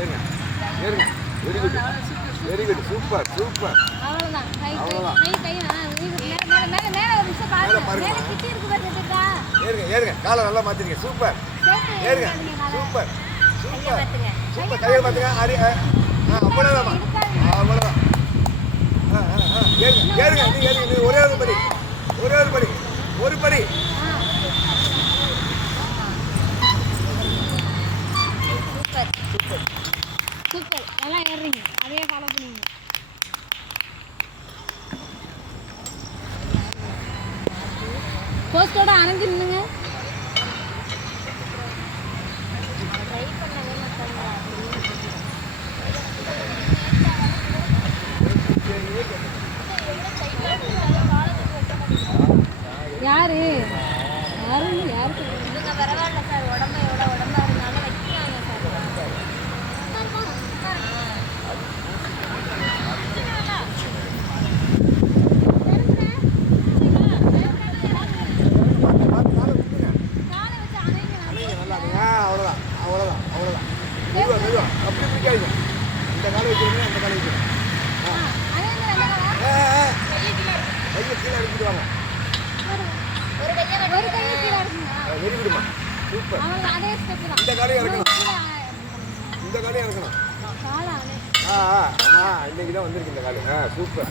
ஏறுங்க ஏறுங்க. Very good very good. Super super. அவ்வளவுதான். அவ்வளவுதான். ஏறுங்க ஏறுங்க. காலை நல்லா மாத்திருங்க. சூப்பர். ஏறுங்க. Super super super. கையை மாத்துங்க. அவ்வளோதான் அவ்வளோதான். ஏறுங்க ஏறுங்க. நீ ஏறுங்க. நீ ஒரே ஒரு படி ஒரே ஒரு படி ஒரு படி. Super super. நல்லா ஏறுறீங்க. அதே ஃபாலோ பண்ணுங்க. போஸ்டோட அணைஞ்சு நின்னுங்க. யாரு யாருக்கு பரவாயில்ல சார். உடம்பு எவ்வளோ உடம்பா இருந்தாலும் வைக்கிறாங்க சார். அவ்வளோதான் அவ்வளோதான் அவ்வளோதான். மெதுவா மெதுவா. அப்படி பிடிக்காதீங்க. இந்த காலை வைக்கிறீங்க அந்த காலை வைக்கிறீங்க. கையை கீழே அடிக்கிட்டு வாங்க. வெரி குட்மா. சூப்பர். இந்த காலையும் இறக்கணும். இந்த காலையும் இறக்கணும். இன்னைக்கு தான் வந்திருக்கு இந்த காலை. சூப்பர்.